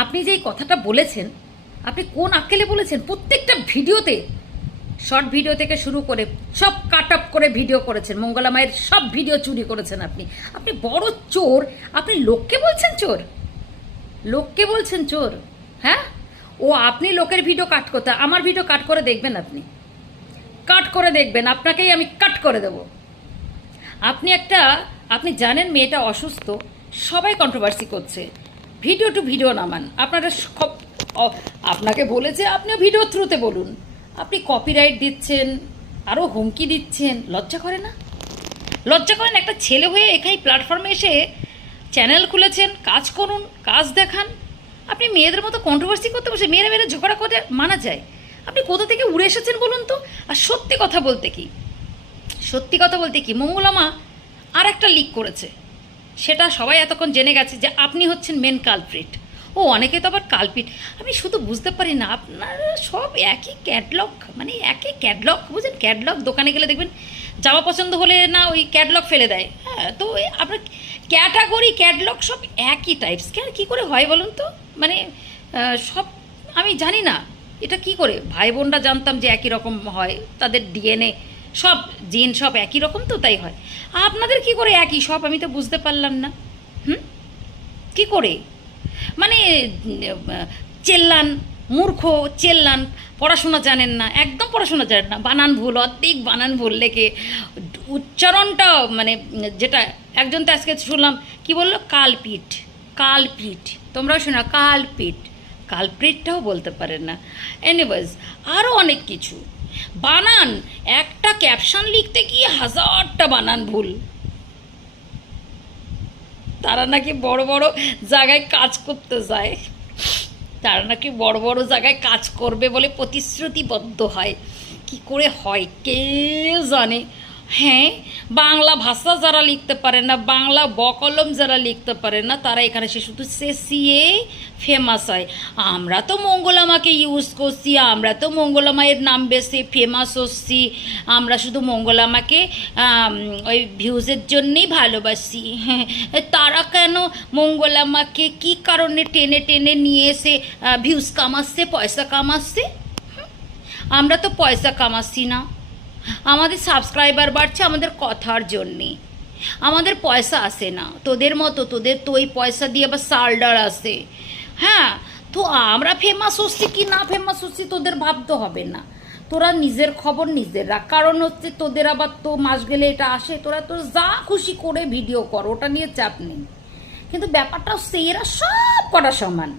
আপনি যে এই কথাটা বলেছেন, আপনি কোন আক্কেলে বলেছেন? প্রত্যেকটা ভিডিওতে, শর্ট ভিডিও থেকে শুরু করে সব কাট আপ করে ভিডিও করেছেন, মঙ্গলা মায়ের সব ভিডিও চুরি করেছেন আপনি। আপনি বড় চোর। আপনি লোককে বলছেন চোর? লোককে বলছেন চোর? হ্যাঁ, ও আপনি লোকের ভিডিও কাট করতে, আমার ভিডিও কাট করে দেখবেন, আপনি কাট করে দেখবেন, আপনাকেই আমি কাট করে দেব। আপনি জানেন মেয়েটা অসুস্থ, সবাই কন্ট্রোভার্সি করছে, ভিডিও টু ভিডিও নামান। আপনারা আপনাকে বলেছে আপনিও ভিডিও থ্রুতে বলুন। আপনি কপিরাইট দিচ্ছেন, আরও হুমকি দিচ্ছেন, লজ্জা করে না? লজ্জা করেন? একটা ছেলে হয়ে এখানে প্ল্যাটফর্মে এসে চ্যানেল খুলেছেন, কাজ করুন, কাজ দেখান। আপনি মেয়েদের মতো কন্ট্রোভার্সি করতে বসে মেয়েরা ঝগড়া করে মানা যায়? আপনি কোথা থেকে উড়ে এসেছেন বলুন তো? আর সত্যি কথা বলতে কি মঙ্গলা মা আর একটা লিক করেছে, সেটা সবাই এতক্ষণ জেনে গেছে যে আপনি হচ্ছেন মেন কালপ্রিট। ও অনেকে তো আবার কালপ্রিট। আমি শুধু বুঝতে পারি না, আপনারা সব একই ক্যাটলগ, মানে একই ক্যাটলগ, বুঝলেন? ক্যাটলগ দোকানে গেলে দেখবেন জামা পছন্দ হলে না ওই ক্যাটলগ ফেলে দেয়। হ্যাঁ, তো আপনার ক্যাটাগরি ক্যাটলগ সব একই টাইপস। কেন, কী করে হয় বলুন তো? মানে সব আমি জানি না এটা কি করে। ভাই বোনরা জানতাম যে একই রকম হয়, তাদের ডিএনএ সব জিন সব একই রকম, তো তাই হয়। আপনাদের কি করে একই সব, আমি তো বুঝতে পারলাম না। কি করে? মানে চেল্লান, মূর্খ চেল্লান, পড়াশোনা জানেন না, একদম পড়াশোনা জানেন না, বানান ভুল, অর্ধেক বানান ভুল লেখে, উচ্চারণটা মানে যেটা একজন তো আজকে শুনলাম কি বললো, কালপিট। কালপিট তোমরাও শোনা, কালপিট, কালপ্রিটটাও বলতে পারেন না। এনিওয়েজ আরও অনেক কিছু বানান, একটা ক্যাপশন লিখতে গিয়ে হাজারটা বানান ভুল। তারা নাকি বড় বড় জায়গায় কাজ করতে যায়, তারা নাকি বড় বড় জায়গায় কাজ করবে বলে প্রতিশ্রুতিবদ্ধ হয়। কি করে হয় কে জানে। হ্যাঁ, বাংলা ভাষা যারা লিখতে পারে না, বাংলা বকলম যারা লিখতে পারে না, তারা এখানে সে শুধু চেঁচিয়ে ফেমাস হয়। আমরা তো মঙ্গলা মাকে ইউজ করছি, আমরা তো মঙ্গলা মায়ের নাম বেশি ফেমাস হচ্ছি, আমরা শুধু মঙ্গলা মাকে ওই ভিউজের জন্যেই ভালোবাসি। হ্যাঁ, তারা কেন মঙ্গলা মাকে কী কারণে টেনে টেনে নিয়ে এসে ভিউজ কামাচ্ছে, পয়সা কামাচ্ছে? আমরা তো পয়সা কামাচ্ছি না, আমাদের সাবস্ক্রাইবার বাড়ছে আমাদের কথার জন্যে, আমাদের পয়সা আসে না তোদের মতো। তোদের তো ওই পয়সা দিয়ে আবার সালডার আসে। হ্যাঁ, তো আমরা ফেমাস হচ্ছি কি না ফেমাস হচ্ছি তোদের ভাবতে হবে না। তোরা নিজের খবর নিজের রাখ। কারণ হচ্ছে তোদের আবার তো মাস গেলে এটা আসে, তোরা তো যা খুশি করে ভিডিও কর, ওটা নিয়ে চাপ নেই। কিন্তু ব্যাপারটা হচ্ছে এরা সব কটা সমান।